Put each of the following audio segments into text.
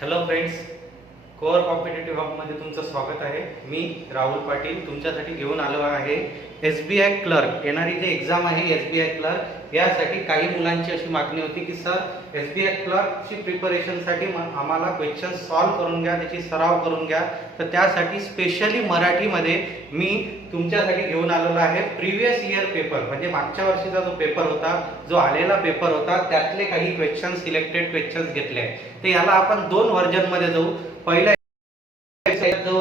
Hello friends, core competitive हबमध्ये तुमचं स्वागत आहे. मी राहुल पाटील तुमच्यासाठी घेऊन आलो आहे SBI क्लर्क. येणारी जी एक्झाम आहे SBI क्लर्क, यासाठी काही मुलांची अशी मागणी होती की सर SBI क्लर्कची प्रिपरेशनसाठी आम्हाला क्वेश्चन सॉल्व करून घ्या, त्याची सराव करून घ्या. तर त्यासाठी स्पेशली मराठीमध्ये मी तुमच्यासाठी घेऊन आलेलो आहे प्रिव्हियस इयर पेपर, म्हणजे मागच्या वर्षीचा जो पेपर होता, जो आलेला पेपर होता, त्यातले काही क्वेश्चन, सिलेक्टेड क्वेश्चन्स घेतले आहेत. तर याला आपण दोन व्हर्जनमध्ये जाऊ. पहिल्या जाऊ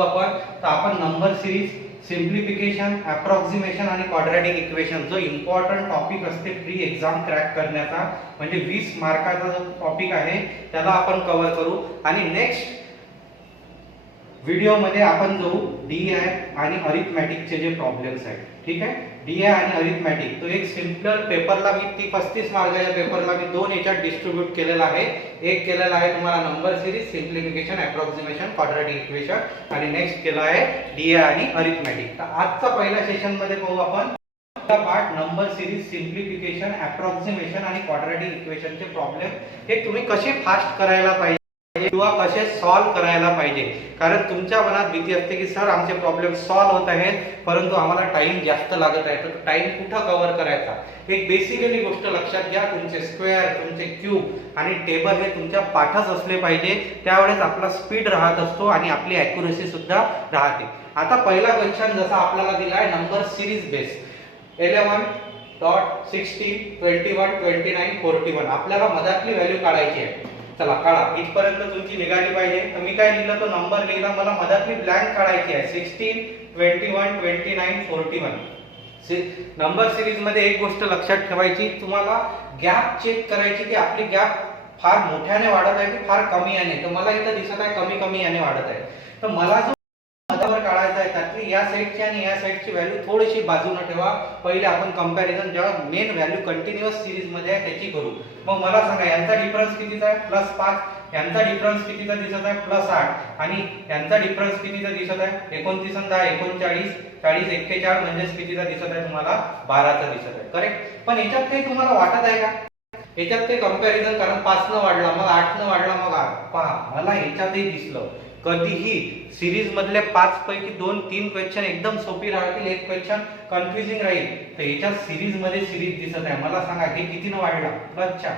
आपण नंबर सिरीज, सिम्प्लिफिकेशन, अप्रॉक्सिमेशन आणि क्वाड्रॅटिक इक्वेशन, जो इम्पॉर्टंट टॉपिक असते प्री एक्झाम क्रॅक करण्याचा, म्हणजे 20 मार्काचा जो टॉपिक आहे त्याला आपण कव्हर करू. आणि नेक्स्ट व्हिडिओमध्ये आपण जाऊ DI आणि अरिथमॅटिकचे जे प्रॉब्लेम्स आहेत. ठीक आहे, DI आणि अरिथमॅटिक तो एक सिंपल पेपरला मी 35 मार्काच्या पेपरला मी दोन याच्यात डिस्ट्रीब्यूट केलेला आहे. एक केलेला आहे तुम्हाला number series, simplification, approximation, quadratic equation, आणि नेक्स्ट केला आहे DI आणि अरिथमॅटिक. तर आजचा पहिल्या सेशन मध्ये पाहू आपण part number series, simplification, approximation आणि क्वाड्रॅटिक इक्वेशनचे प्रॉब्लेम हे तुम्ही कसे फास्ट करायला पाहिजे किंवा कसे सॉल्व करायला पाहिजे. कारण तुमच्या मनात भीती असते की सर आमचे प्रॉब्लेम सॉल्व होत आहेत परंतु आम्हाला टाइम जास्त लागत आहे, तर टाइम कुठं कव्हर करायचा. एक बेसिकली गोष्ट लक्षात घ्या, तुमचे स्क्वेअर, तुमचे क्यूब आणि टेबल हे तुमच्या पाठच असले पाहिजे. त्यावेळेस आपला स्पीड राहत असतो आणि आपली ॲक्युरसी सुद्धा राहते. आता पहिला क्वेश्चन जसा आपल्याला दिला आहे नंबर सिरीज बेस 11 डॉट 16 21 29 41, आपल्याला मधातली व्हॅल्यू काढायची आहे. चला काढा, इथपर्यंत तुमची निघाली पाहिजे. तर मी काय लिहिलं, तो नंबर लिहिला, मला मधातली ब्लँक काढायची आहे 16 21 29 41. नंबर सिरीज मध्ये एक गोष्ट लक्षात ठेवायची, तुम्हाला गॅप चेक करायची की आपली गॅप फार मोठ्याने वाढत आहे की फार कमी याने. तर मला इथं दिसत आहे कमी कमी याने वाढत आहे. तर मला जो मधावर काढायचा आहे त्यातली या साईडची आणि या साईडची व्हॅल्यू थोडीशी बाजूने ठेवा. पहिले आपण कंपॅरिझन जेव्हा मेन व्हॅल्यू कंटिन्युअस सिरीज मध्ये आहे त्याची करू. मग मला सांगा यांचा डिफरन्स कितीचा आहे +5, यांचा डिफरन्स कितीचा दिसत आहे +8, आणि यांचा डिफरन्स कितीचा दिसत आहे 29 आणि 10 39, 40 41 म्हणजेच कितीचा दिसत आहे तुम्हाला 12चा दिसत आहे. करेक्ट. पण याच्यात काही तुम्हाला वाटत आहे का याच्यात काही कंपॅरिझन, कारण 5 न वाढला मग 8 न वाढला मग 8. पहा, मला याच्यातही दिसलं कधीही सिरीज मधले 5 पैकी 2-3 क्वेश्चन एकदम सोपी राहतील, एक क्वेश्चन कन्फ्युजिंग राहील. तर याच्यात सिरीज मध्ये सिरीज दिसत आहे. मला सांगा हे कितीने वाढला +4.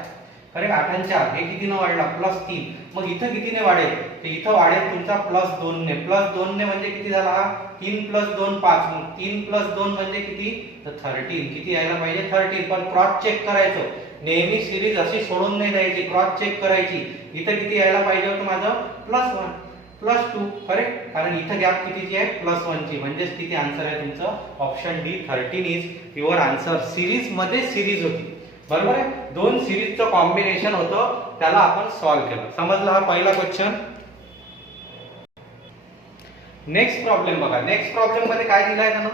करेक्ट. 8 आणि 4 हे कितीने वाढला +3. मग इथं कितीने वाढेल, तर इथं वाढेल तुमचा +2 ने. +2 ने म्हणजे किती झाला, 3 + 2 5. मग 3 + 2 म्हणजे किती, तर 13. किती यायला पाहिजे 13. पण क्रॉस चेक करायचं, नेहमी सिरीज अशी सोडून नाही द्यायची, क्रॉस चेक करायची. इथं किती यायला पाहिजे होतं माझं +1 +2. करेक्ट. कारण इथं गॅप कितीची आहे +1 ची, म्हणजेच किती आन्सर आहे तुमचं option D 13 is your answer. Series मध्ये सिरीज होती, बरोबर आहे. दोन सिरीजचं कॉम्बिनेशन होतं, त्याला आपण सॉल्व केलं. समजला हा पहिला क्वेश्चन. नेक्स्ट प्रॉब्लेम बघा. नेक्स्ट प्रॉब्लेम मध्ये काय दिलाय त्यानं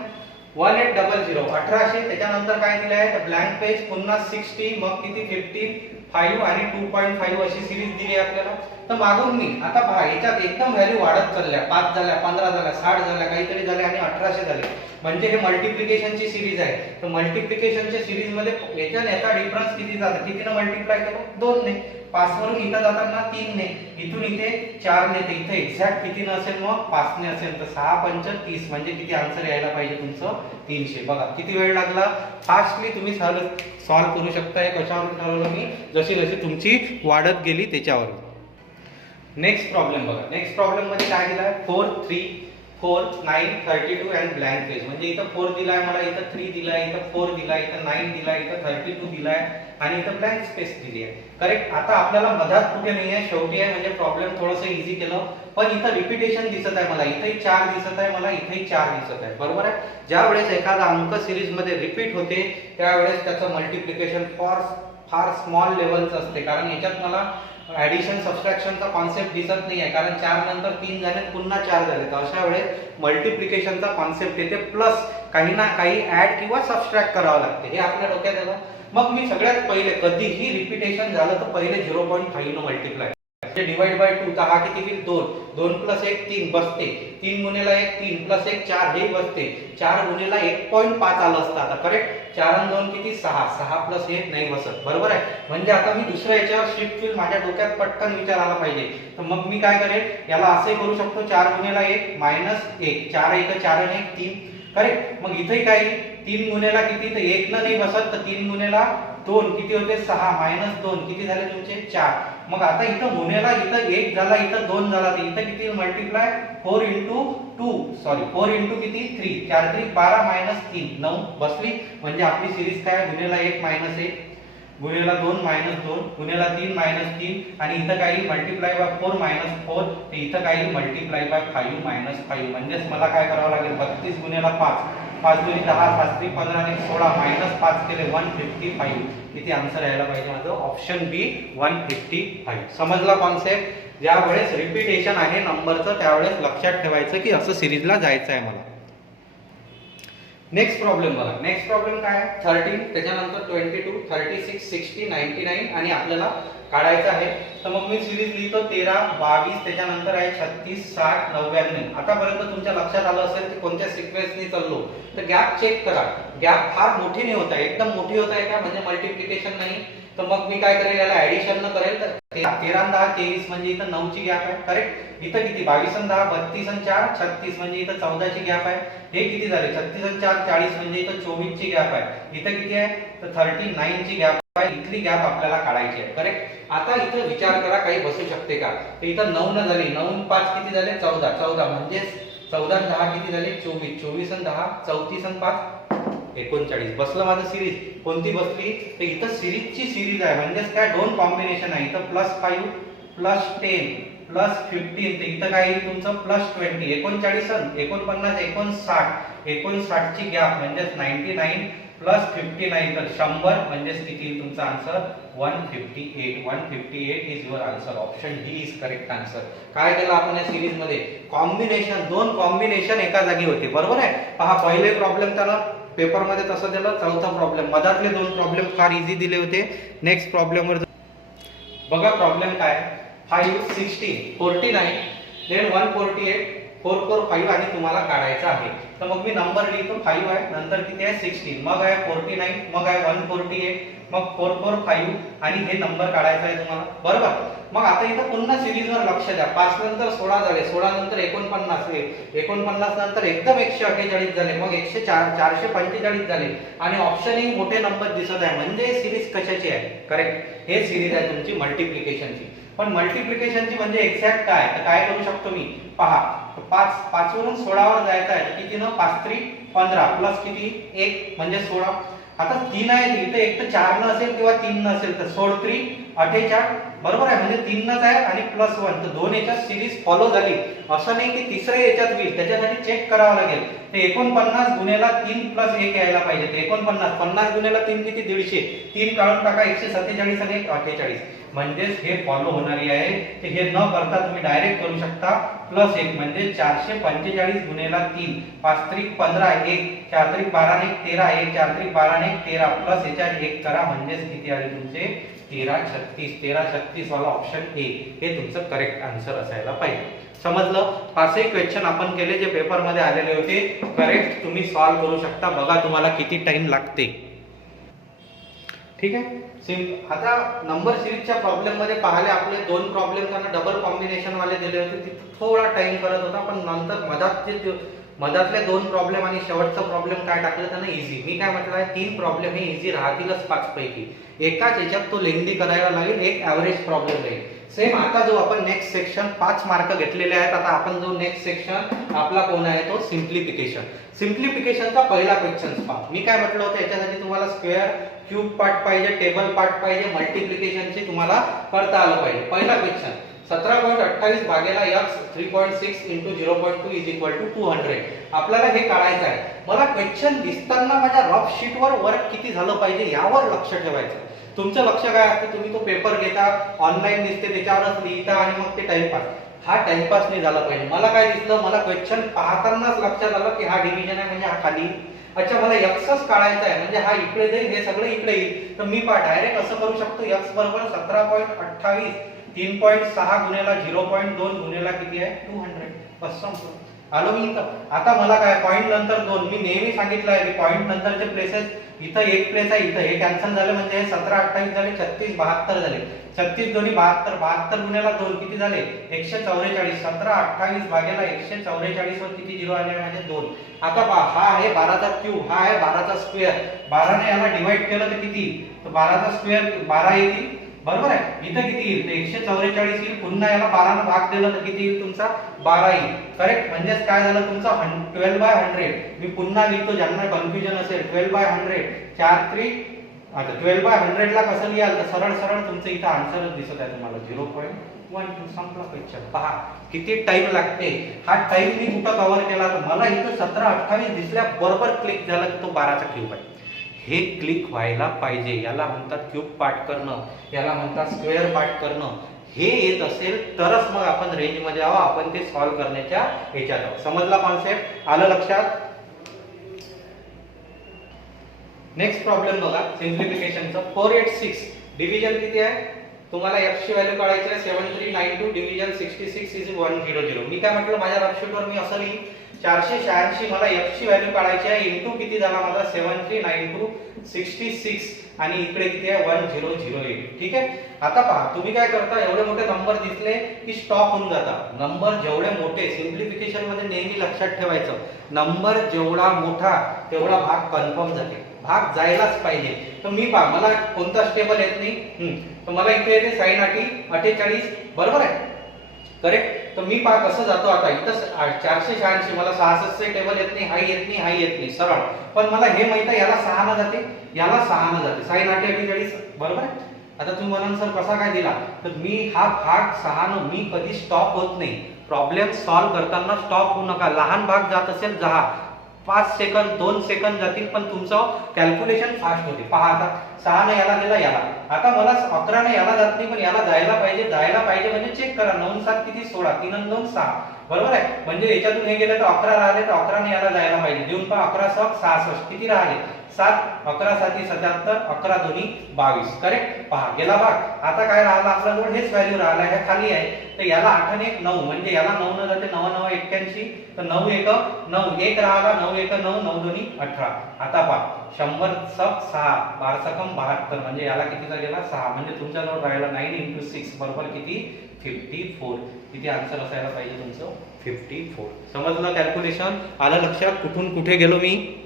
1800 1800. त्याच्यानंतर काय दिलं आहे, तर ब्लँक पेज, पुन्हा 60, मग किती 15, 5 आणि 2.5 अशी सिरीज दिली आहे आपल्याला. तर मागून मी आता पहा, याच्यात एकदम व्हॅल्यू वाढत चालल्या, 5 झाल्या, 15 झाल्या, 60 झाल्या, काहीतरी झाले आणि 1800 झाले. म्हणजे हे मल्टिप्लिकेशनची सिरीज आहे. तर मल्टिप्लिकेशनच्या सिरीज मध्ये याचा डिफरन्स किती झाला, कितीने मल्टिप्लाय केलं 2 ने. 5 वरून इथं जाताना 3 ने, इथून इथे 4 ने, तर इथे एक्झॅक्ट किती असेल मग 5 ने असेल. तर 6 5 30 म्हणजे किती आन्सर यायला पाहिजे तुमचं 300. बघा किती वेळ लागला. फास्टली तुम्ही सॉल्व करू शकता. हे कशावर ठरवलं मी, जशी जशी तुमची वाढत गेली त्याच्यावर. नेक्स्ट प्रॉब्लेम बघा. नेक्स्ट प्रॉब्लेम मध्ये काय दिलाय 4 3 4 9 32 अँड ब्लँक पेज. म्हणजे इथं 4 दिलाय मला, इथं 3 दिलाय, इथं 4 दिलाय, इथं 9 दिलाय, इथं 32 दिलाय आणि इथं ब्लँक स्पेस दिली आहे. करेक्ट. आता आपल्याला मधात कुठे नाही आहे, शेवटी आहे, म्हणजे प्रॉब्लेम थोडंसं इझी केलं. पण इथं रिपीटेशन दिसत आहे मला, इथंही 4 दिसत आहे मला, इथंही 4 दिसत आहे, बरोबर आहे. ज्या वेळेस एखादा अंक सिरीज मध्ये रिपीट होते त्यावेळेस त्याचं मल्टिप्लिकेशन फार स्मॉल लेवलचं असते. कारण याच्यात मला ऍडिशन सबट्रॅक्शनचा कॉन्सेप्ट दिसत नाही आहे, कारण 4 नंतर 3 झाले, पुन्हा 4 झाले. तर अशा वेळेस मल्टिप्लिकेशनचा कॉन्सेप्ट येते, प्लस काही ना काही ऍड किंवा सबट्रॅक्ट करावं लागते. हे आपल्या डोक्यात आलं. मग मी सगळ्यात पहिले कधीही रिपीटेशन झालं तर पहिले 0.5 न मल्टिप्लाय, डिवाइड बाय 2. तर हा किती होईल 2. 2 + 1 3 बसते. 3 गुणिले 1 3 + 1 4 हे बसते. 4 गुणिले 1.5 आलं असतं आता. करेक्ट. 4 आणि 2 किती 6, 6 प्लस हे नाही बसत, बरोबर आहे. म्हणजे आता मी दुसऱ्या याच्यावर शिफ्ट होईल, माझ्या डोक्यात पटकन विचार आला पाहिजे. तर मग मी काय करेल, याला असे करू शकतो 4 गुणिले 1 मायनस 1, 4 1 4 आणि 1 3, करेक्ट. मग इथेही काय 3 गुणिले किती, तर 1 न नाही बसत, तर 3 गुणिले 2 किती होते 6 मायनस 2 किती झाले तुमचे 4. मग आता इथं गुणेला इथं 1 झाला, इथं 2 झाला, तर इथं किती मल्टिप्लाय 4 इंटू 2 सॉरी 4 इंटू किती 3, 4 3 12 मायनस 3 9 बसली. म्हणजे आपली सिरीज काय गुणेला 1 मायनस 1 गुणेला 2 मायनस 2 गुणेला 3 मायनस 3 आणि इथं काही मल्टिप्लाय बाय 4 मायनस 4, तर इथं काही मल्टिप्लाय बाय 5 मायनस 5. म्हणजेच मला काय करावं लागेल 32 गुणेला 5 5 2 10 5 3 15 आणि 16 मायनस 5 केले 155. किती आन्सर यायला पाहिजे माझं ऑप्शन बी 155. समजला कॉन्सेप्ट. ज्यावेळेस रिपीटेशन आहे नंबरचं त्यावेळेस लक्षात ठेवायचं की असं सिरीजला जायचं आहे मला. नेक्स्ट प्रॉब्लेम बघा. नेक्स्ट प्रॉब्लेम काय आहे 13, त्याच्यानंतर 22 36 60 99 आणि आपल्याला काढायचं आहे. तर मग मी सिरीज लिहितो 13 22, त्याच्यानंतर आहे 36 60 99. आतापर्यंत तुमच्या लक्षात आलं असेल की कोणत्या सिक्वेन्सनी चाललो. तर गॅप चेक करा, गॅप फार मोठी नाही होत आहे, एकदम मोठी होत आहे का म्हणजे मल्टिप्लिकेशन नाही. तर मग मी काय करेल, याला ऍडिशन न करेल. तर 13 10 23 म्हणजे इथं 9 ची गॅप आहे, करेक्ट. इथं किती 22 10 32 आणि 4 36 म्हणजे इथं 14 ची गॅप आहे. हे किती झाले 36 आणि 4 40 म्हणजे इथं 24 ची गॅप आहे. इथं किती आहे तर 39 ची गॅप आहे. इथली गॅप आपल्याला काढायची आहे, करेक्ट. आता इथं विचार करा काही बसू शकते का. तर इथं 9 न झाली, 9 5 किती झाले 14 14 म्हणजे 14 आणि 10 किती झाले 24 24 आणि 10 34 आणि 5 39. बसलं माझं सिरीज. कोणती बसली तर इथं सिरीजची सिरीज आहे, म्हणजेच काय दोन कॉम्बिनेशन आहे. इथं +5 +10 +15, तर इथं काय येईल तुमचं +20 39 49 59 59 ची गॅप म्हणजेच 99 +59 तर 100 म्हणजेच किती येईल तुमचा answer 158. 158 is your answer. Option D is correct answer. काय केलं आपण या सिरीज मध्ये कॉम्बिनेशन, दोन कॉम्बिनेशन एका जागी होते, बरोबर आहे. पहा पहिले प्रॉब्लेम त्याला पेपर मध्ये तसं दिलं, चौथा प्रॉब्लेम मधातले दोन प्रॉब्लेम फार इझी दिले होते. नेक्स्ट प्रॉब्लेम वर बघा. प्रॉब्लेम काय 5 16 49 देन 148 445 आणि तुम्हाला काढायचं आहे. तर मग मी नंबर लिहितो 5 आहे, नंतर किती आहे 16, मग आहे 49, मग आहे 148, मग 445 आणि हे नंबर काढायचा आहे तुम्हाला, बरोबर. मग आता इथं पुन्हा सिरीज वर लक्ष द्या. 5 नंतर 16 झाले, 16 नंतर 49, 49 नंतर एकदम 148 झाले, मग 445 झाले आणि ऑप्शनही मोठे नंबर दिसत आहे. म्हणजे सिरीज कशाची आहे, करेक्ट. हे सिरीज आहे तुमची मल्टिप्लिकेशनची. पण मल्टिप्लिकेशनची म्हणजे एक्झॅक्ट काय, तर काय करू शकतो मी पहा. 5 वरून 16 वर जायचं आहे, किती ना 5 3 15 प्लस किती 1 म्हणजे 16. आता 3 आहे, इथे एक तर 4 न असेल किंवा 3 न असेल, तर 16 3 48, बरोबर आहे. म्हणजे 3 नच आहे आणि +1, तर दोन याच्यात सिरीज फॉलो झाली. असं नाही की तिसऱ्या याच्यात होईल, त्याच्यासाठी चेक करावं लागेल. ते 49 गुणेला 3 + 1 यायला पाहिजे. ते 49 50 गुणेला 3 किती 150, 3 काढून टाका 147 आणि 1 48, म्हणजेच हे फॉलो होणारी आहे. ते हे न करता तुम्ही डायरेक्ट करू शकता +1 म्हणजे 445 गुणेला 3 5 3 15 1 4 3 12 1 13 1 4 3 12 1 13 प्लस याच्यात 1 करा म्हणजेच किती आले तुमचे 13 36. 13 36 वाला ऑप्शन ए हे तुमचं करेक्ट आन्सर असायला पाहिजे. समजलं. 5 क्वेश्चन आपण केले जे पेपर मध्ये आलेले होते, करेक्ट तुम्ही सॉल्व्ह करू शकता. बघा तुम्हाला किती टाइम लागते, ठीक आहे. आता नंबर सिरीजच्या प्रॉब्लेम मध्ये पाहिले आपले दोन प्रॉब्लेम त्यांना डबल कॉम्बिनेशन वाले दिले होते, तिथे थोडा टाइम करत होता. पण नंतर मधातले दोन प्रॉब्लेम आणि शेवटचा प्रॉब्लेम काय टाकलं त्यांना इझी. मी काय म्हटलं आहे 3 प्रॉब्लेम हे इझी राहतीलच 5 पैकी. एकाच याच्यात तो लेंदी करायला लागेल, एक ऍव्हरेज प्रॉब्लेम राहील. सेम आता जो आपण नेक्स्ट सेक्शन 5 मार्क घेतलेले आहेत, आता आपण जो नेक्स्ट सेक्शन आपला कोण आहे तो सिम्प्लिफिकेशन. सिम्प्लिफिकेशनचा पहिला क्वेश्चन पहा. मी काय म्हटलं होतं याच्यासाठी तुम्हाला स्क्वेअर क्यूब पार्ट पाहिजे, टेबल पार्ट पाहिजे, मल्टिप्लिकेशनची तुम्हाला करता आलं पाहिजे. पहिला क्वेश्चन 17.28 भागेला x 3.6 × 0.2 = 200. आपल्याला हे काढायचं आहे. मला क्वेश्चन दिसताना माझ्या रफ शीट वर वर्क किती झालं पाहिजे यावर लक्ष ठेवायचं. तुमचं लक्ष काय असतं, तुम्ही तो पेपर घेता, ऑनलाईन दिसते त्याच्यावरच लिहिता आणि मग ते टाइमपास. हा टाइमपास नाही झाला पाहिजे. मला काय दिसलं, मला क्वेश्चन पाहतानाच लक्षात आलं की हा डिव्हिजन आहे म्हणजे हा खाली. अच्छा मला एक्सच काढायचा आहे म्हणजे हा इकडे जाईल, हे सगळं इकडे येईल. तर मी डायरेक्ट असं करू शकतो x बरोबर 17.28 3.6 गुणेला 0.2 गुणेला किती आहे 200. असं आलो मी इथं. आता मला काय पॉइंट नंतर 2, मी नेहमी सांगितलं आहे की पॉइंट नंतरचे प्लेसेस इथं एक प्लेस आहे, इथं हे कॅन्सल झालं म्हणजे हे 17 28 झाले, 36 72 झाले. 36 दोन्ही 72, 72 गुणिले 2 किती झाले 144. 17 28 भागेला 144 वर किती झिरो आले म्हणजे 2. आता पहा, हा आहे 12 चा क्यूब, हा आहे 12 चा स्क्वेअर. 12 ने याला डिवाइड केलं तर किती, तर 12 चा स्क्वेअर 12 येईल, बरोबर आहे. इथं किती येईल, 144 येईल. पुन्हा याला 12 ने भाग दिला तर किती येईल तुमचा 12 येईल. करेक्ट. म्हणजेच काय झालं तुमचा 12/100. मी पुन्हा लिहितो ज्यांना कन्फ्युजन असेल. 12/100 4 3. आता 12/100 ला कसं लिहाल तर सरळ सरळ तुमचं इथं आन्सरच दिसत आहे तुम्हाला 0.12. संपला क्वेश्चन. पहा किती टाइम लागते. हा टाइम मी कुठं कव्हर केला तर मला इथं 17 28 दिसल्या बरोबर क्लिक झाला की तो 12 चा क्यूब आहे. हे क्लिक व्हायला पाहिजे. याला म्हणतात क्यूब पार्ट करणं, याला म्हणतात स्क्वेअर पार्ट करणं. हे येत असेल तरच मग आपण रेंज मध्ये आहोत, आपण ते सॉल्व्ह करण्याच्या ह्याच्यात आहोत. समजला कॉन्सेप्ट, आलं लक्षात. नेक्स्ट प्रॉब्लेम बघा सिम्प्लिफिकेशनचा. 486 डिव्हिजन किती आहे तुम्हाला f ची व्हॅल्यू काढायची आहे. 7392 डिव्हिजन 66 इज 100. मी काय म्हटलं माझ्या वर्कशीटवर मी असं लिहिलं 486 मला f ची व्हॅल्यू काढायची आहे इनटू किती झाला माझा 7392 66 आणि इकडे किती आहे 1008. ठीक आहे. आता पहा तुम्ही काय करता, एवढे मोठे नंबर दिसले की स्टॉप होऊन जाता. नंबर जेवढे मोठे सिम्प्लिफिकेशन मध्ये नेहमी लक्षात ठेवायचं, नंबर जेवढा मोठा तेवढा भाग कन्फर्म जाते, भाग जायलाच पाहिजे. तर मी पहा मला कोणता स्टेबल येत नाही, तर मला इथे येते sin 48 बरोबर आहे. करेक्ट. तर मी पहा कसं जातो आता इथं 486 मला 66 चे टेबल येत नाही, हाई येत नाही, हाई येत नाही सरळ. पण मला हे माहित आहे याला 6 न जाते, याला 6 न जाते. sin 48 बरोबर आहे. आता तुम्ही म्हणाल सर कसा काय दिला, तर मी हा भाग 6 न मी कधी स्टॉप होत नाही. प्रॉब्लेम सॉल्व्ह करताना स्टॉप होऊ नका. लहान भाग जात असेल 5 सेकंद 2 सेकंद जातील पण तुमचं कॅल्क्युलेशन फास्ट होते. पहा आता 6 ने याला दिला याला, आता मला 11 ने याला जात नाही पण याला जायला पाहिजे म्हणजे चेक करा 9 7 किती 16, 3 आणि 2 6 बरोबर आहे. म्हणजे याच्यातून हे गेलं तर 11 राहिले तर 11 ने याला जायला पाहिजे. देऊन पहा 11 6 66 किती राहिले 7, 11 7 77, 11 2 22. करेक्ट. पहा गेला भाग. आता काय राहिला आपल्याजवळ हेच व्हॅल्यू राहिला, हे खाली आहे. तर याला 8 आणि 1 9 म्हणजे याला 9 न जाते 9 9 81. तर 9 1 9 1 राहिला 9 1 9 9 2 18. आता पहा 100 सब 6 12 सकम 72 म्हणजे याला कितीचा गेला 6 म्हणजे तुमच्याजवळ राहिला 9 × 6 बरोबर किती 54. किती आन्सर असायला पाहिजे तुमचं 54. समजलं कॅल्क्युलेशन, आलं लक्षात कुठून कुठे गेलो मी.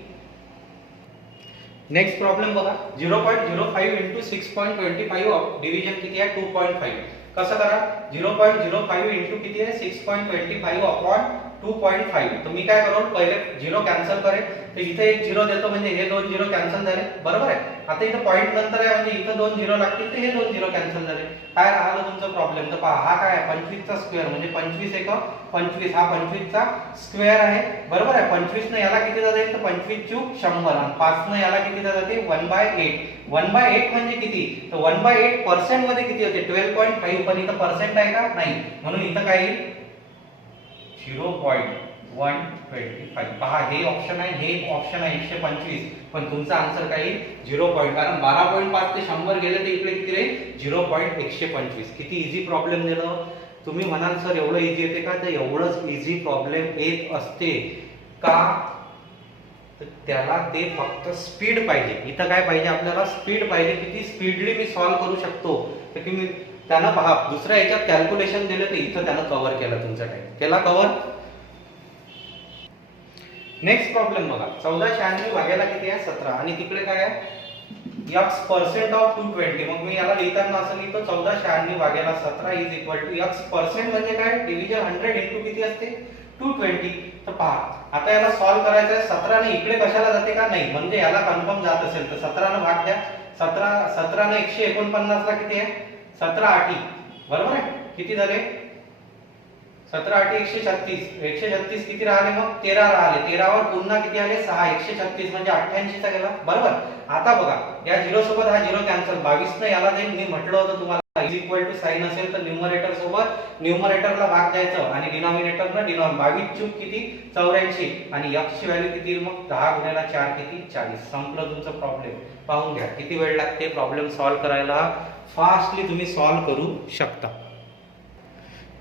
नेक्स्ट प्रॉब्लेम बघा 0.05 × 6.25 डिव्हिजन किती आहे 2.5. कसं करा 0.05 × किती आहे 6.25 अपॉन 2.5. तर मी काय करू पहिले 0 कॅन्सल करेल, तर इथे एक 0 देतो म्हणजे हे 2 0 कॅन्सल झाले बरोबर आहे. आता इथे पॉइंट नंतर आहे म्हणजे इथे 2 0 लागतील तर हे 2 0 कॅन्सल झाले. काय राहिलं तुमचं प्रॉब्लेम, तर पहा हा काय आहे 25 चा स्क्वेअर म्हणजे 25 1 25 हा 25 चा स्क्वेअर आहे बरोबर आहे. 25 ने याला किती जाते तर 25 चूक 100 आणि 5 ने याला किती जाते 1/8. 1/8 म्हणजे किती तर 1/8% मध्ये किती होते 12.5. पण इथं पर्सेंट आहे का नाही, म्हणून इथं काय येईल 0.125. पहा हे ऑप्शन आहे, हे ऑप्शन आहे 125. पण तुमचा आन्सर काय येईल 0. कारण 12.5 ते 100 गेले तर इकडे किती राहील 0.125. किती इझी प्रॉब्लेम दिलं. तुम्ही म्हणाल सर एवढं इझी येते का, तर एवढंच इझी प्रॉब्लेम येत असते का, तर त्याला ते फक्त स्पीड पाहिजे. इथं काय पाहिजे आपल्याला स्पीड पाहिजे. किती स्पीडली मी सॉल्व्ह करू शकतो, तर तुम्ही त्यानं पहा दुसऱ्या याच्यात कॅल्क्युलेशन दिलं तर इथं त्यानं कव्हर केलं, तुमचा टाइम केला कव्हर. नेक्स्ट प्रॉब्लेम बघा 1496 भागायला किती आहे 17 आणि तिकडे काय आहे x% ऑफ 220. मग मी याला लिहिताना असं लिहितो 1496 भागायला 17 इज इक्वल टू x% म्हणजे काय डिव्हिजन 100 × किती असते 220. तर पहा आता याला सॉल्व्ह करायचं आहे. 17 ने इकडे कशाला जाते का नाही, म्हणजे याला कन्फर्म जात असेल तर 17 ने भाग द्या. 17 ने 149 ला किती आहे 17 8 बरोबर आहे. किती झाले 17 8 136. 136 किती राहिले मग 13 राहिले. 13 वर पुन्हा किती आले 6. 136 म्हणजे 88 चा गेला बरोबर. आता बघा या 0 सोबत हा 0 कॅन्सल. 22 ने याला जाईल. मी म्हटलं होतं तुम्हाला इज इक्वल टू साइन असेल तर न्यूमरेटर सोबत न्यूमरेटरला भाग द्यायचं आणि डिनॉमिनेटरला 22 चूक किती 84 आणि x ची व्हॅल्यू किती येईल मग 10 × 4 किती 40. संपलं तुमचं प्रॉब्लेम. पाहून घ्या किती वेळ लागते प्रॉब्लेम सॉल्व्ह करायला. फास्टली तुम्ही सॉल्व्ह करू शकता.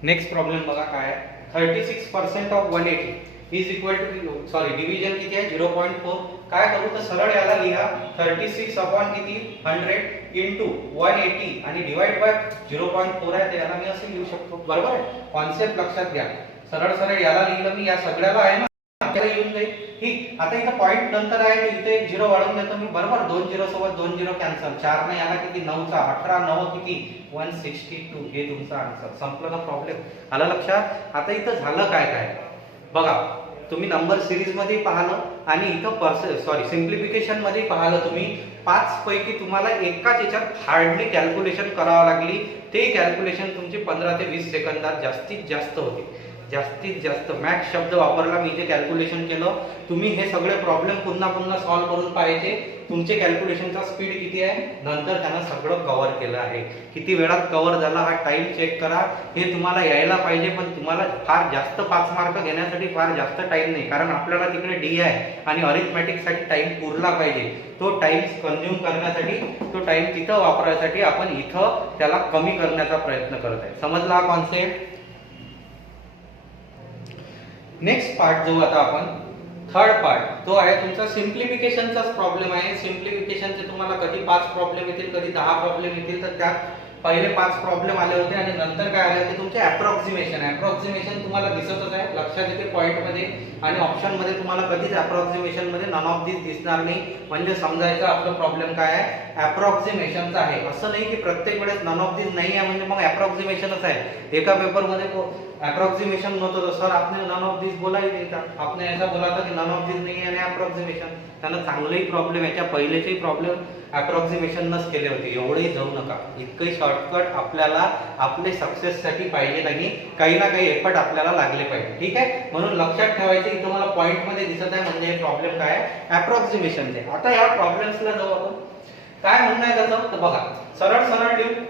नेक्स्ट प्रॉब्लेम बघा काय 36% of 180. Is equal to sorry division किती आहे 0.4. काय करू तर सरळ याला लिहा 36 अपॉन किती 100 इंटू 180 आणि डिवाइड बाय 0.4 आहे, तर याला मी असे लिहू शकतो. बरोबर आहे. कॉन्सेप्ट लक्षात घ्या. सरळ सरळ याला लिहिलं मी, या सगळ्याला आहे ना आपल्याला येऊन जाईल. ठीक. आता इथं पॉइंट नंतर आहे, तर इथे 0 वाढवून देतो मी. बरोबर. 2 0 सोबत 2 0 कॅन्सल. 4 ने याला किती 9 चा 18 9 किती 162. हे तुमचा आन्सर. संपलं ना प्रॉब्लेम. आलं लक्षात. आता इथं झालं काय काय बघा. तुम्ही नंबर सिरीज मध्ये पाहिलं आणि इथं सिम्प्लिफिकेशन मध्ये पाहिलं. तुम्ही 5 पैकी तुम्हाला एकाच याच्यात हार्डली कॅल्क्युलेशन करावं लागली. ते कॅल्क्युलेशन तुमची 15 ते 20 सेकंदात जास्तीत जास्त होते. जास्तीत जास्त मॅक्स शब्द वापरला मी, इथे कॅल्क्युलेशन केलं. तुम्ही हे सगळे प्रॉब्लेम पुन्हा पुन्हा सॉल्व्ह करून पाहिजे. तुमचे कॅल्क्युलेशनचा स्पीड किती आहे, नंतर त्यांना सगळं कव्हर केलं आहे. किती वेळात कव्हर झाला हा टाइम चेक करा. हे तुम्हाला यायला पाहिजे, पण तुम्हाला फार जास्त 5 मार्क घेण्यासाठी फार जास्त टाइम नाही, कारण आपल्याला तिकडे डी आहे आणि अरिथमॅटिक साठी टाइम पुरला पाहिजे. तो टाइम कंझ्युम करण्यासाठी, तो टाइम तिथं वापरायसाठी आपण इथं त्याला कमी करण्याचा प्रयत्न करत आहे. समजला हा कॉन्सेप्ट. नेक्स्ट पार्ट जो आता आपण थर्ड पार्ट तो आहे तुमचा सिम्प्लिफिकेशनचाच प्रॉब्लेम आहे. सिम्प्लिफिकेशनचे तुम्हाला कधी 5 प्रॉब्लेम येतील, कधी 10 प्रॉब्लेम येतील. तर त्यात पहिले 5 प्रॉब्लेम आले होते आणि नंतर काय आले होते तुमचे अप्रॉक्सिमेशन. अप्रॉक्सिमेशन तुम्हाला दिसतच आहे, लक्षात येते पॉइंट मध्ये आणि ऑप्शन मध्ये तुम्हाला कधीच अप्रॉक्सिमेशन मध्ये नन ऑफ दिस दिसणार नाही. म्हणजे समजायचं आपलं प्रॉब्लेम काय आहे, अप्रॉक्सिमेशनचा आहे. असं नाही की प्रत्येक वेळेस नन ऑफ दिस नाही आहे म्हणजे मग अप्रॉक्सिमेशनच आहे. एका पेपर मध्ये अप्रॉक्सिमेशन नव्हतं तर सर आपने नन ऑफ दिस बोला ही नहीं था, आपने ऐसा बोला था कि नन ऑफ दिस नहीं है आणि अप्रॉक्सिमेशन. त्यांना चांगलेही प्रॉब्लेम, याच्या पहिलेचेही प्रॉब्लेम अप्रॉक्सिमेशनच केले होते. एवढेही जाऊ नका. इतकंही शॉर्टकट आपल्याला आपले सक्सेस साठी पाहिजे नाही. काही ना काही एफर्ट आपल्याला लागले पाहिजे. ठीक आहे. म्हणून लक्षात ठेवायचं की तुम्हाला पॉइंट मध्ये दिसत आहे म्हणजे प्रॉब्लेम काय आहे, अप्रॉक्सिमेशनचे. आता या प्रॉब्लेम्सला जाऊ आपण. काय म्हणणं आहे त्याचं तर बघा, सरळ सरळ लिहू.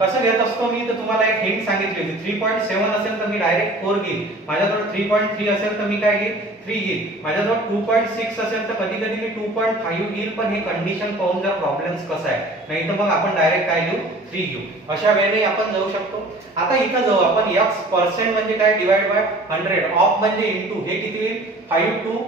कसं घेत असतो मी तर तुम्हाला एक हिंट सांगितली होती. 3.7 असेल तर मी डायरेक्ट 4 घेईल. माझ्याजवळ 3.3 असेल तर मी काय घेईल 3 घेईल. माझ्याजवळ 2.6 असेल तर कधी कधी मी 2.5 घेईल. पण हे कंडिशन पाहून जर प्रॉब्लेम्स कसं आहे, नाही तर मग आपण डायरेक्ट काय घेऊ 3 घेऊ. अशा वेळेने आपण जाऊ शकतो. आता इथं जाऊ आपण. x पर्सेंट म्हणजे काय डिवाइड बाय 100, ऑफ म्हणजे इनटू. हे किती येईल 5 to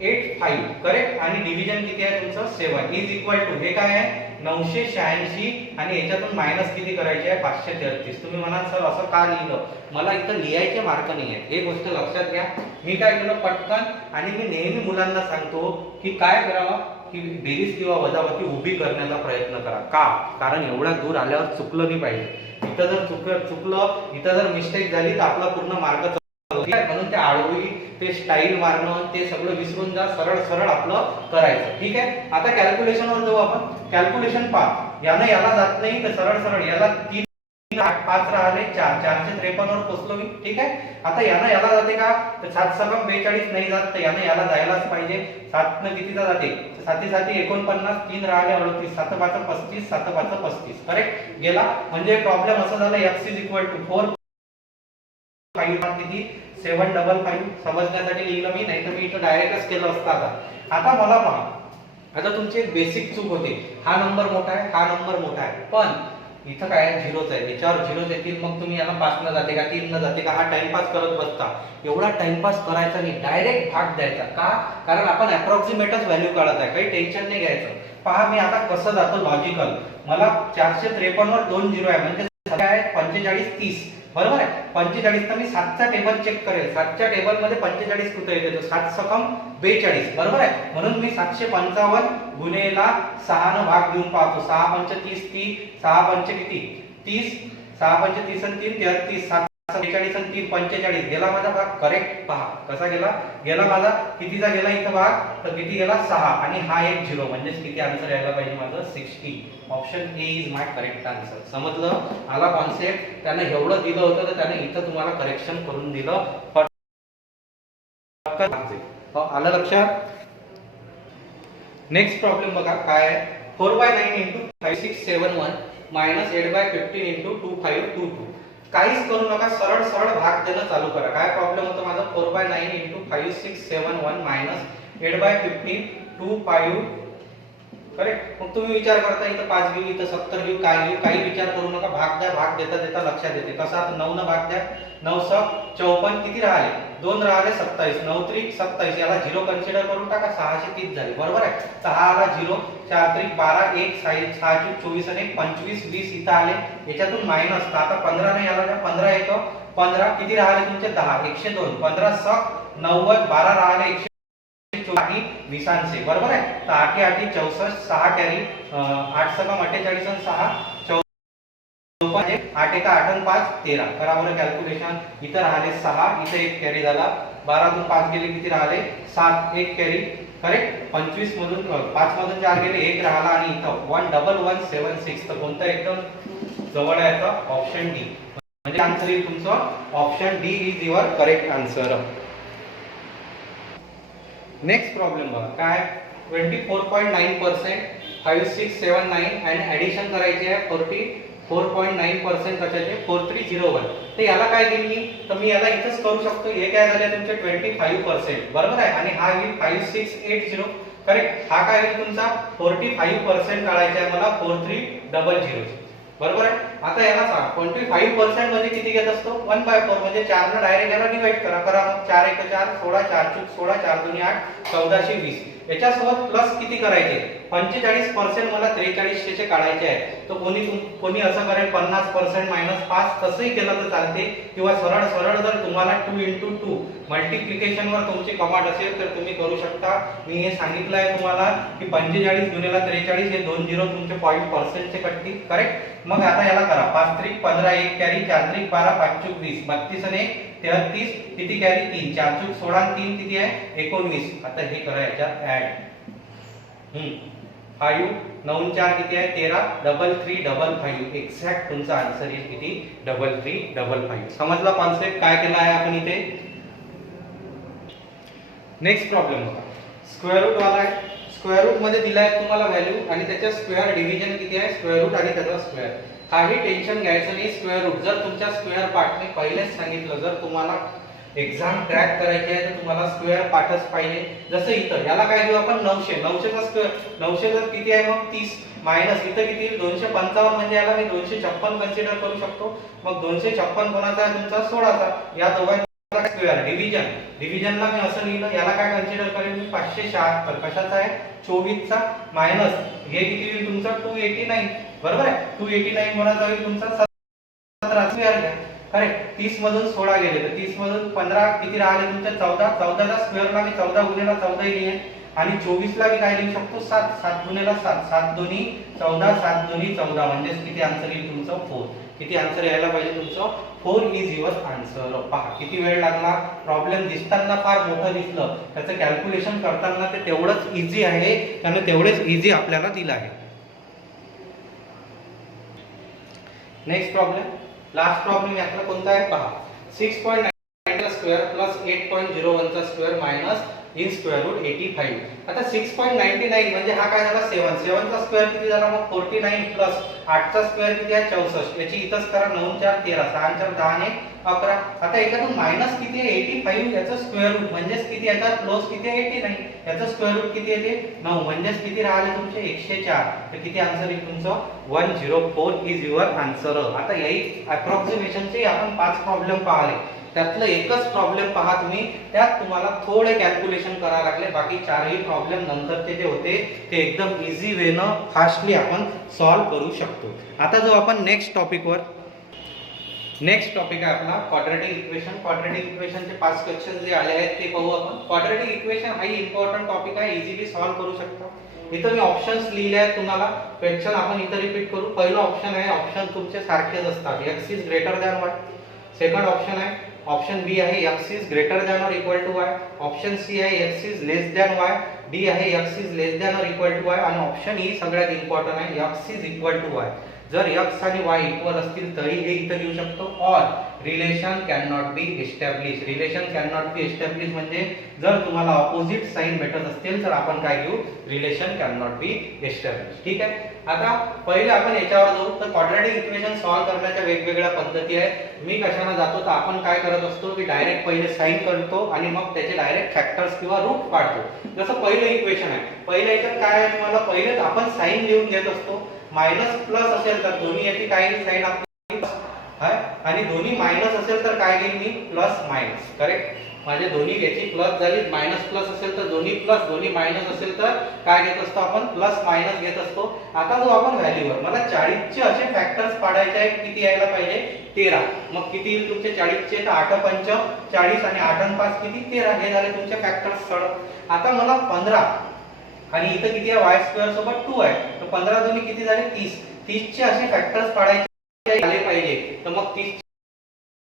85 करेक्ट. आणि डिव्हिजन किती आहे तुमचं 7 इज इक्वल टू हे काय आहे 986 आणि याच्यातून मायनस किती करायचे आहे 533. तुम्ही म्हणाल सर असं का लिहिलं, मला इथं लिहायचे मार्क नाही आहेत. हे गोष्ट लक्षात घ्या. मी काय केलं पटकन, आणि मी नेहमी मुलांना सांगतो की काय करावं की बेरीज किंवा वजाबाकी उभी करण्याचा प्रयत्न करा. का, कारण एवढ्या दूर आल्यावर चुकलं नाही पाहिजे. इथं जर चुकलं इथं जर मिस्टेक झाली तर आपला पूर्ण मार्ग. म्हणून ते आडवी, ते स्टाईल मारणं, ते सगळं विसरून जा. सरळ सरळ आपलं करायचं. ठीक आहे. आता कॅल्क्युलेशन वर जाऊ आपण. कॅल्क्युलेशन पहा, यानं याला जात नाही तर सरळ सरळ याला 3 8 5 राहिले 4 453 वर पोहोचलो मी. ठीक आहे. आता यानं याला जाते का तर 7 7 42 नाही जात, तर यानं याला जायलाच पाहिजे. 7 न कितीचा जाते 7 7 49, 3 राहिले 38, 7 5 35, 7 5 35 करेक्ट गेला. म्हणजे प्रॉब्लेम असं झालं x इज इक्वल टू 4 5 किती 755. समजण्यासाठी लिहिलं मी, नाही तर मी इथं डायरेक्टच केलं असतं. आता मला पहा, आता तुमची एक बेसिक चूक होते. हा नंबर मोठा आहे, हा नंबर मोठा आहे, पण इथं काय झिरोच आहे. याच्यावर झिरोच येतील. मग तुम्ही याला 5 न जाते का 3 न जाते का, हा टाइमपास करत बसता. एवढा टाइमपास करायचा नाही, डायरेक्ट भाग द्यायचा. का, कारण आपण अप्रॉक्सिमेटच व्हॅल्यू काढत आहे, काही टेन्शन नाही घ्यायचं. पहा मी आता कसं जातो लॉजिकल. मला 453 वर 2 झिरो आहे म्हणजे काय 45 30 बरोबर आहे. 45 तर मी 7चा टेबल चेक करेल. 7च्या टेबल मध्ये 45 कुठे येते, 7 सकम 42 बरोबर आहे. म्हणून मी 755 गुणेला 6 न भाग देऊन पाहतो. 6 पंच 30 30, 6 पंच किती 30, 6 पंच 30 आणि 3 33, 7 42 आणि 3 45. गेला माझा भाग करेक्ट. पहा कसा गेला, गेला माझा कितीचा गेला इथं भाग तर किती गेला 6 आणि हा एक 0 म्हणजे किती आन्सर यायला पाहिजे माझं 60. Option A is my correct answer. समजलं, आला कॉन्सेप्ट. त्याने एवढं दिलं होतं तर त्याने इथं तुम्हाला करेक्शन करून दिलं. आलं लक्षात. नेक्स्ट प्रॉब्लेम बघा काय आहे. 4/9 into 5671 minus 8/15 into 2522. काहीच करू नका, सरळ सरळ भाग देणं चालू करा. काय प्रॉब्लेम होतं माझा 4/9 into 5671 minus 8/15 25 करेक्ट. मग तुम्ही विचार करता इथं 5 घेऊ इथं 70 घेऊ काय घेऊ, काही विचार करू नका. भाग द्या, भाग भाग देता देता लक्षात येते. कसं आता 9 न भाग द्या, 9 स 54 किती राहिले, 2 राहिले 27, 9 त्रिक 27, याला 0 कन्सिडर करून टाका, 630 झाले. बरोबर आहे. 6 ला 0, 4 त्रिक 12, 1 6 चूक 24 आणि 25 20 इथं आले. याच्यातून मायनस, तर आता 15 ने याला द्या, 15 1 15 किती राहिले तुमचे 10, 102, 15 स 90, 12 राहिले 124 20. बरोबर आहे. तर 8 8 64, 6 कॅरी, 8 सका 48 आणि 6 54, 8 1 8 आणि 5 13. करा बरं कॅल्क्युलेशन. इथं राहिले 6, इथं एक कॅरी झाला, 12 तून 5 गेले किती राहिले 7, एक कॅरी करेक्ट. 25 मधून 5 मधून 4 गेले, एक राहिला आणि इथं 11176. तर कोणतं एकदम जवळ आहे तर ऑप्शन डी. म्हणजे आन्सर येईल तुमचं option D is your correct answer. Next problem बघा काय, 24.9%, 5679 आणि ऍडिशन करायची आहे 44.9% कशाचे 4301. तर याला काय केली, तर मी याला इथंच करू शकतो. हे काय झाले तुमचे 25%. बरोबर आहे. आणि हा येईल 5680 करेक्ट. हा काय येईल तुमचा 45% काढायचा आहे मला 4300. बरोबर आहे. आता याला सांग 25% मध्ये किती घेत असतो 1/4, म्हणजे 4 ने डायरेक्ट याला डिवाइड करा. करा मग 4 1 4 16, 4 चूक 16, 4 2 8, 1420. याच्यासोबत प्लस किती करायचे 45% मला 4300 काढायचे आहे. तर कोणी असं करेल 50% -5 तसंही केलं तर चालते, किंवा सरळ सरळ जर तुम्हाला 2 × 2 मल्टिप्लिकेशन वर तुमची कमांड असेल तर तुम्ही करू शकता. मी हे सांगितलं आहे तुम्हाला की 45 गुणिले 43 हे 2 झिरो तुमचे पॉइंट पर्सेंटचे कटतील करेक्ट. मग आता याला करा 5 त्रिक 15, 1 कॅरी, 4 त्रिक 12, 5 चूक 20, 32 आणि 1 33 किती कॅरी 3, 4 चूक 16 आणि 3 किती आहे 19. आता हे करा याच्यात ऍड 5 9 4 किती आहे 13, 3355. एक्झॅक्ट तुमचा आन्सर येईल किती 3355. समजला कॉन्सेप्ट काय केला आहे आपण इथे. नेक्स्ट प्रॉब्लेम बघा, स्क्वेअर रूट वाला आहे. स्क्वेअर रूट मध्ये दिला आहे तुम्हाला व्हॅल्यू आणि त्याच्या स्क्वेअर डिव्हिजन किती आहे स्क्वेअर रूट आणि त्याचा स्क्वेअर. काही टेन्शन घ्यायचं नाही. स्क्वेअर रूट जर तुमच्या स्क्वेअर पार्टने पहिलेच सांगितलं, जर तुम्हाला एक्झाम क्रॅक करायची आहे तर तुम्हाला स्क्वेअर पार्टच पाहिजे. जसं इथं याला काय घेऊ आपण 900, 900 चा स्क्वेअर, 900 चा किती आहे मग 30, मायनस इथं किती 255, म्हणजे याला मी 256 कन्सिडर करू शकतो. मग 256 कोणाचा आहे तुमचा 16चा. या दोघांचा स्क्वेअर डिव्हिजनला मी असं लिहिलं, याला काय कन्सिडर करेल मी 576. कशाचा आहे 24 चा, मायनस हे किती होईल तुमचा 289. बरोबर आहे. 289 कोणाचा होईल तुमचा 17 स्क्वेअर घ्या करेक्ट. 30 मधून 16 गेले तर 30 मधून 15 किती राहिले तुमच्या 14. 14 चा स्क्वेअरला मी 14 गुणिले 14 लिहिले आणि 24 ला मी काय लिहू शकतो 7, 7 गुणिले 7, 7 दोन्ही 14, 7 दोन्ही 14, म्हणजे किती आन्सर येईल तुमचं 4. किती आन्सर यायला पाहिजे तुमचं 4 इज युअर आन्सर. पहा किती वेळ लागला. प्रॉब्लेम दिसताना फार मोठं दिसलं, त्याचं कॅल्क्युलेशन करताना ते तेवढंच इझी आहे, त्यामुळे तेवढेच इझी आपल्याला दिलं आहे. नेक्स्ट प्रॉब्लेम, लास्ट प्रॉब्लेम यातला कोणता आहे पहा. 6.9 चा स्क्वेअर प्लस 8.01 चा square minus in square root 85. आता 6.99 म्हणजे हा काय झाला 7, 7 चा स्क्वेअर किती झाला मग 49 प्लस 8 चा स्क्वेअर किती आहे 64. याची इथंच करा 9 4 13, 6 4 10 आणि 11. आता याच्यातून मायनस किती आहे 85, याचं स्क्वेअर रूट म्हणजेच किती, याचा प्लस किती आहे 89, याचं स्क्वेअर रूट किती येते 9, म्हणजेच किती राहिले तुमचे 104. तर किती आन्सर येईल तुमचं 104 इज युअर आन्सर. आता याही अप्रॉक्सिमेशनचे आपण 5 प्रॉब्लेम पाहिले, त्यातलं एकच प्रॉब्लेम पहा तुम्ही, त्यात तुम्हाला थोडे कॅल्क्युलेशन करावे लागले. बाकी 4ही प्रॉब्लेम नंतरचे जे होते ते एकदम इझी वेनं फास्टली आपण सॉल्व्ह करू शकतो. आता जो आपण नेक्स्ट टॉपिक आहे आपला क्वाड्रॅटिक इक्वेशन. क्वाड्रॅटिक इक्वेशनचे 5 क्वेश्चन जे आले आहेत ते पाहू आपण. क्वाड्रॅटिक इक्वेशन हा इम्पॉर्टंट टॉपिक आहे, इझिली सॉल्व्ह करू शकता. इथं मी ऑप्शन्स लिहिले आहेत तुम्हाला, क्वेश्चन आपण इथं रिपीट करू. पहिलं ऑप्शन आहे, ऑप्शन तुमचे सारखेच असतात, x is greater than y. Second option आहे, ऑप्शन बी आहे x is greater than or equal to y. Option C आहे x is less than y. D आहे x is less than or equal to y. आणि option E सगळ्यात important आहे, x is equal to y. जर x आणि y equal असतील तरी हे इथं लिहू शकतो. Or relation can not be establish. Relation can not be establish म्हणजे जर तुम्हाला ऑपोजिट साइन भेटत असतील तर आपण काय घेऊ, relation can not be establish. ठीक आहे. आता पहिले आपण याच्यावर जाऊ. तर क्वाड्रॅटिक इक्वेशन सॉल्व्ह करण्याच्या वेगवेगळ्या पद्धती आहेत. मी कशाने जातो तर आपण काय करत असतो की डायरेक्ट पहिले साइन करतो आणि मग त्याचे डायरेक्ट फॅक्टर्स किंवा रूट काढतो. जसं पहिलं इक्वेशन आहे, पहिल्या याच्यात काय आहे तुम्हाला पहिलेच आपण साइन लिहून घेत असतो. मायनस प्लस असेल तर दोन्ही याची काय साइन आपली आणि दोन्ही मायनस असेल तर काय घेईन मी प्लस मायनस. करेक्ट. माझे दोन्ही याची प्लस झाली, मायनस प्लस असेल तर दोन्ही प्लस, दोन्ही मायनस असेल तर काय घेत असतो आपण प्लस मायनस घेत असतो. आता जो आपण व्हॅल्यूवर मला 40 चे असे फॅक्टर्स पाडायचे आहेत, किती यायला पाहिजे 13. मग किती येईल तुमचे 40 चे, तर 8 पंच 40 आणि 8 आणि 5 किती 13. हे झाले तुमचे फॅक्टर्स सरळ. आता मला 15 आणि इथं किती आहे y स्क्वेअर सोबत 2 आहे, तर 15 दोन्ही किती झाले 30. 30 चे असे फॅक्टर्स पाडायचे आले पाहिजे, तर मग 30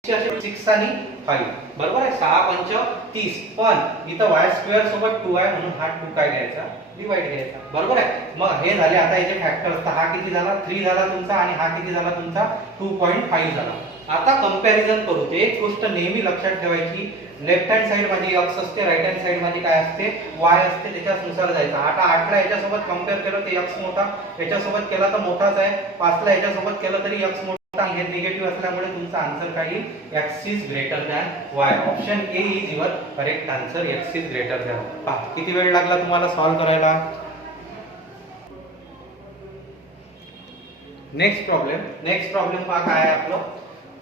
चे असे 6 आणि 5 बरोबर आहे. 6 पंच 30. पण इथं y स्क्वेअर सोबत 2 आहे म्हणून हा 2 काय घ्यायचा डिवाइड घ्यायचा बरोबर आहे. मग हे झाले आता याचे फॅक्टर्स. तर हा किती झाला 3 झाला तुमचा आणि हा किती झाला तुमचा 2.5 झाला. आता कंपॅरिझन करू. ते एक गोष्ट नेहमी लक्षात ठेवायची, लेफ्ट हँड साइड माझी x असते, राइट हँड साइड माझी काय असते y असते, त्याच्यानुसार जायचं. आता 8 ला याच्यासोबत कंपेअर केलं तर x मोठा, याच्यासोबत केला तर मोठाच आहे. 5 ला याच्यासोबत केलं तरी x मोठा. हे निगेटिव्ह असल्यामुळे तुमचा आन्सर काय येईल x is greater than y. Option A is your correct answer. x is greater than. पहा किती वेळ लागला तुम्हाला सॉल्व करायला. नेक्स्ट प्रॉब्लेम पहा काय आहे आपलं.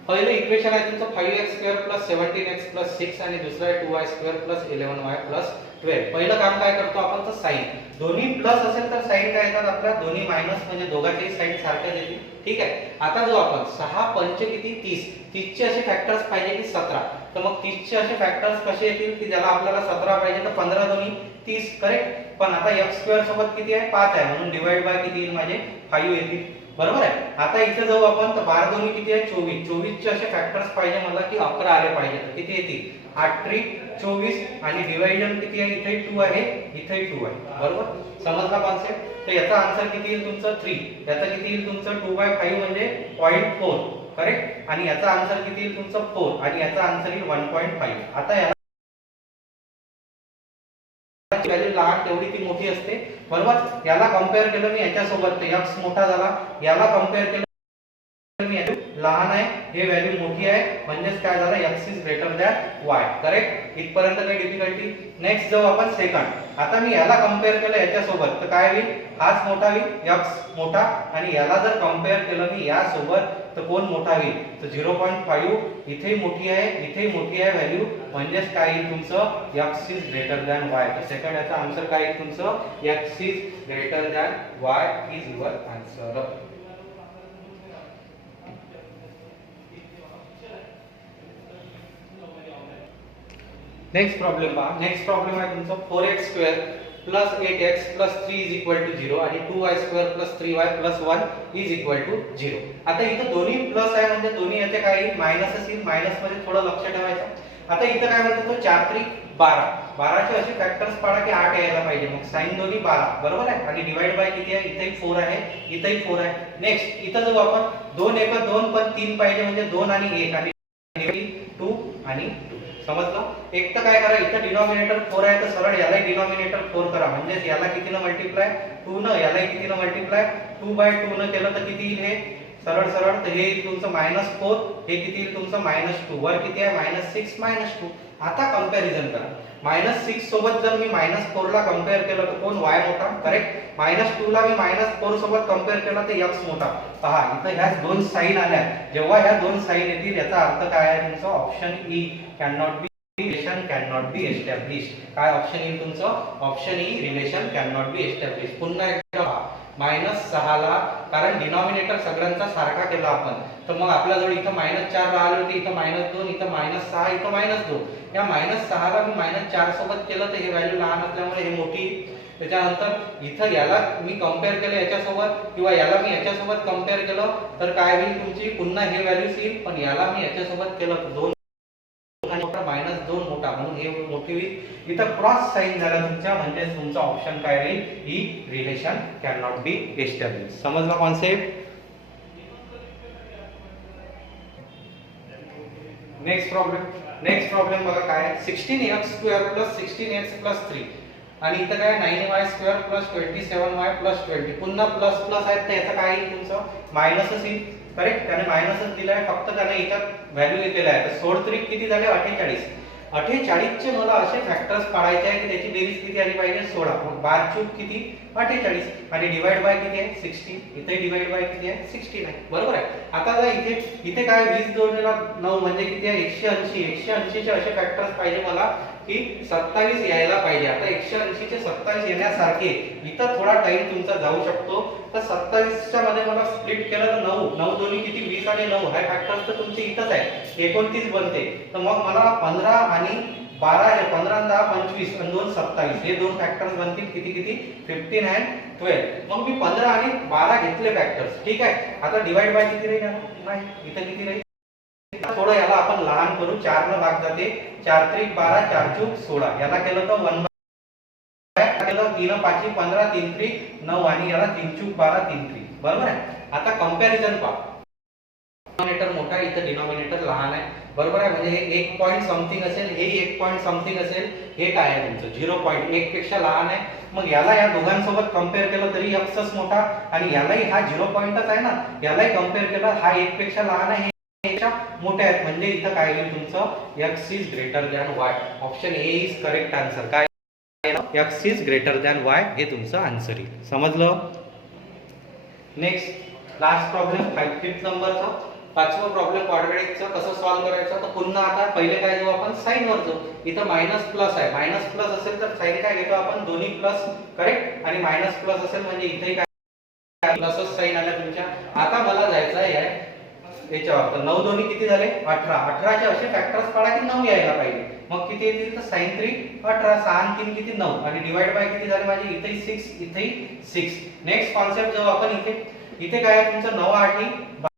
पहिलं इक्वेशन आहे तुमचं 5x square plus 17x plus 6 आणि दुसरं आहे 2y square plus 11y plus 12. पहिलं काम काय करतो आपण तर साइन. दोन्ही प्लस असेल तर साइन काय येतात आपल्या, दोन्ही मायनस म्हणजे दोघांचेही साइन सारखेच येतील. ठीक आहे. आता जो आपण 6 पंच किती 30, 30 चे असे फॅक्टर्स पाहिजे की 17. तर मग 30 चे असे फॅक्टर्स कसे येतील की ज्याला आपल्याला 17 पाहिजे, तर 15 दोन्ही 30. करेक्ट. पण आता x स्क्वेअर सोबत किती आहे 5 आहे म्हणून डिवाइड बाय किती येईल माझे 5 येतील बरोबर आहे. आता इथे जाऊ आपण, तर 12 दोन्ही किती आहे 24. 24 चे असे फॅक्टर्स पाहिजे मला की 11 आले पाहिजे, तर किती येतील 8 3 24 आणि डिवायजन किती आहे इथे 2 आहे, इथे 2 आहे बरोबर. समजला कॉन्सेप्ट. तर याचा आन्सर किती येईल तुमचं 3. याचा किती येईल तुमचं 2/5 म्हणजे 0.4. करेक्ट. आणि याचा आन्सर किती येईल तुमचं 4 आणि याचा आन्सर येईल 1.5. आता याला व्हॅल्यू लहान तेवढी ती मोठी असते बरोबर. याला कंपेअर केलं मी याच्यासोबत तर x मोठा झाला, याला कंपेअर केलं मी लहान आहे, हे व्हॅल्यू मोठी आहे म्हणजेच काय झालं x is greater than y. Correct. इथपर्यंत काही डिफिकल्टी. नेक्स्ट जाऊ आपण सेकंड. आता मी याला कंपेअर केलं याच्यासोबत तर काय होईल, हाच मोठा होईल x मोठा आणि याला जर कंपेअर केलं मी यासोबत तर कोण मोठा होईल, तर 0.5. इथे मोठी आहे, इथे मोठी आहे व्हॅल्यू म्हणजेच काय येईल तुमचं x is greater than y. तर सेकंड याचा आन्सर काय येईल तुमचं x is greater than y is your answer. Next problem पहा. नेक्स्ट प्रॉब्लेम आहे तुमचा 4x square plus 8x plus 3 is equal to 0 आणि 2y square plus 3y plus 1 is equal to 0. आता इथं दोन्ही प्लस आहे म्हणजे दोन्ही याचे काय येईल मायनस येईल. मायनस मध्ये थोडं लक्ष ठेवायचं. आता इथं काय म्हणतो तो 4 3 12. 12 चे असे फॅक्टर्स पाडा की 8 यायला पाहिजे. मग साइन दोन्ही 12 बरोबर आहे आणि डिवाइड बाय किती आहे, इथेही 4 आहे, इथेही 4 आहे. नेक्स्ट इथं जो आपण 2 1 2 पण 3 पाहिजे म्हणजे 2 आणि 1 आणि 2 आणि 2. समजलं. एक तर काय करा, इथं डिनॉमिनेटर 4 आहे तर सरळ यालाही डिनॉमिनेटर 4 करा म्हणजे याला कितीनं मल्टिप्लाय 2 न, यालाही कितीनं मल्टिप्लाय 2/2 न केलं तर किती येईल हे सरळ सरळ. तर हे येईल तुमचं -4. हे किती येईल तुमचं -2. वर किती आहे -6 -2. आता कंपॅरिझन करा. -6 सोबत जर मी -4 ला कंपेअर केलं तर कोण y मोठा. करेक्ट. -2 ला मी -4 सोबत कंपेअर केला तर x मोठा. पहा इथं ह्या दोन साइन आल्या. जेव्हा ह्या दोन साइन येतील याचा अर्थ काय आहे तुमचा option E can be relation can not B established. काय ऑप्शन येईल तुमचं option E relation can not B established. पुन्हा एकदा -6 ला कारण डिनॉमिनेटर सगळ्यांचा सारखा केला आपण तर मग आपल्याजवळ इथं -4 राहिले होते, इथं -2, इथं -6, इथं -2. या -6 ला मी -4 सोबत केलं तर हे व्हॅल्यू लहान असल्यामुळे हे मोठी. त्याच्यानंतर इथं याला मी कंपेअर केलं याच्यासोबत किंवा याला मी याच्यासोबत कंपेअर केलं तर काय होईल तुमची पुन्हा हे व्हॅल्यूज येईल. पण याला मी याच्यासोबत केलं तर 2 -2 मोठा म्हणून हे मोठी होईल. इथं क्रॉस साइन झाला तुमच्या म्हणजे तुमचा ऑप्शन काय राहील ही relation can not be establish. समजला कॉन्सेप्ट. नेक्स्ट प्रॉब्लेम बघा काय 16x square plus 16x plus 3 आणि इथं काय 9y square plus 27y plus 20. पुन्हा प्लस प्लस आहेत तर याचं काय येईल तुमचं मायनसच येईल. करेक्ट. त्याने मायनसच दिलाय फक्त त्याने याच्यात व्हॅल्यू दिलेला आहे. तर 16 3 किती झाले 48. 48 चे मला असे फॅक्टर्स काढायचे आहे की त्याची बेरीज किती आली पाहिजे 16. मग बार क्यूब किती 48 आणि डिवाइड बाय किती आहे 16. इथे डिवाइड बाय किती आहे 16 आहे. बरोबर आहे. आता जर इथे काय 20 जोडलेला 9 म्हणजे किती आहे 180. 180 चे असे फॅक्टर्स पाहिजे मला की 27 यायला पाहिजे. आता 180 चे 27 येण्यासारखे इथं थोडा टाइम तुमचा जाऊ शकतो. तर 27 च्या मध्ये मला स्प्लिट केलं तर 9 दोन्ही किती 20 आणि 9 हा फॅक्टर्स तर तुमचे इथंच आहे 29 बनते. तर मग मला 15 आणि 12 हे 15 आणि 10 25 आणि 2 27 हे दोन फॅक्टर्स बनतील किती 15 आणि 12. मग मी 15 आणि 12 घेतले फॅक्टर्स. ठीक आहे. आता डिवाइड बाय किती राहील नाही इथं किती राहील थोडं याला आपण लहान करू. 4 न भाग जाते 4 त्रिक 12 4 चूक 16. याला केलं तर 1 केलं 3 5 15 3 त्रिक 9 आणि याला 3 चूक 12 3 त्रिक. बरोबर आहे. आता कंपॅरिझन पहा. डिनॉमिनेटर मोठा आहे इथं डिनॉमिनेटर लहान आहे. बरोबर आहे. म्हणजे हे 1 पॉइंट समथिंग असेल हे 1 पॉइंट समथिंग असेल हे काय आहे तुमचं 0.1 पेक्षा लहान आहे. मग याला या दोघांसोबत कंपेअर केलं तरी x मोठा आणि यालाही हा 0 पॉइंटच आहे ना. यालाही कंपेअर केलं हा 1 पेक्षा लहान आहे मोठे आहेत. म्हणजे इथं काय येईल तुमचं x is greater than y. Option A is correct answer. काय x is greater than y हे तुमचं आन्सर येईल. समजलं. नेक्स्ट लास्ट प्रॉब्लेम 5th नंबरचा. पाचवा प्रॉब्लेम क्वाड्रॅटिकचा कसं सॉल्व्ह करायचा. तर पुन्हा आता पहिले काय जाऊ आपण साइन वर जाऊ. इथं मायनस प्लस आहे. मायनस प्लस असेल तर साइन काय घेतो आपण दोन्ही प्लस करेक्ट आणि मायनस प्लस असेल म्हणजे इथे काय प्लसच साइन आला तुमच्या. आता मला जायचं आहे याच्यावर. तर 9 दोन्ही किती झाले 18. 18 चे असे फॅक्टर्स काढा की 9 यायला पाहिजे. मग किती येतील तर sin 3 18 6 आणि 3 किती 9 आणि डिवाइड बाय किती झाले माझे इथेही 6 इथेही 6. नेक्स्ट कॉन्सेप्ट जाऊ आपण. इथे काय आहे तुमचं 9 8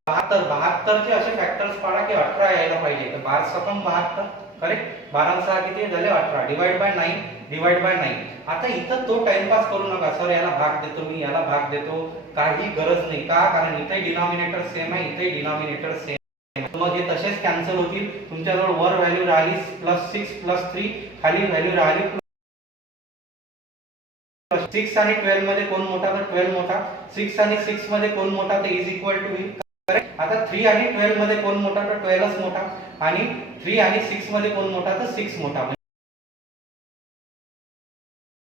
72. 72 चे असे फॅक्टर्स काढा की 18 यायला पाहिजे. तर 12 सकम 72 करेक्ट 12 6 किती झाले 18 डिवाइड बाय 9 डिवाइड बाय 9. आता इथं तो टाइमपास करू नका सर याला भाग देतो मी याला भाग देतो काही गरज नाही. का कारण इथे डिनॉमिनेटर सेम आहे इथे डिनॉमिनेटर सेम. मग हे तसेच कॅन्सल होतील. तुमच्याजवळ वर व्हॅल्यू राहिली +6 +3 खाली व्हॅल्यू राहिली 6 आणि 12 मध्ये कोण मोठा तर 12 मोठा. 6 आणि 6 मध्ये कोण मोठा तर इज इक्वल टू होईल. करेक्ट. आता 3 आणि 12 मध्ये कोण मोठा तर 12च मोठा आणि 3 आणि 6 मध्ये कोण मोठा तर 6 मोठा.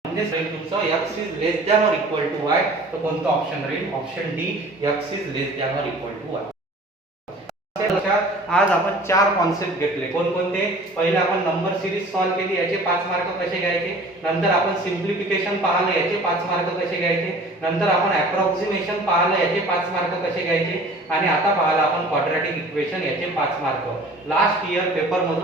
म्हणजे तुमचं x is less than or equal to y. तर कोणतं ऑप्शन राहील option D x is less than or equal to y. आज आपण 4 कॉन्सेप्ट घेतले. कोणकोणते. पहिले आपण नंबर सिरीज सॉल्व्ह केली याचे 5 मार्क कसे घ्यायचे. नंतर आपण सिम्प्लिफिकेशन पाहिलं याचे 5 मार्क कसे घ्यायचे. नंतर आपण अप्रॉक्सिमेशन पाहिलं याचे 5 मार्क कसे घ्यायचे आणि आता पाहिलं आपण क्वाड्रॅटिक इक्वेशन याचे 5 मार्क. लास्ट इयर पेपर मधून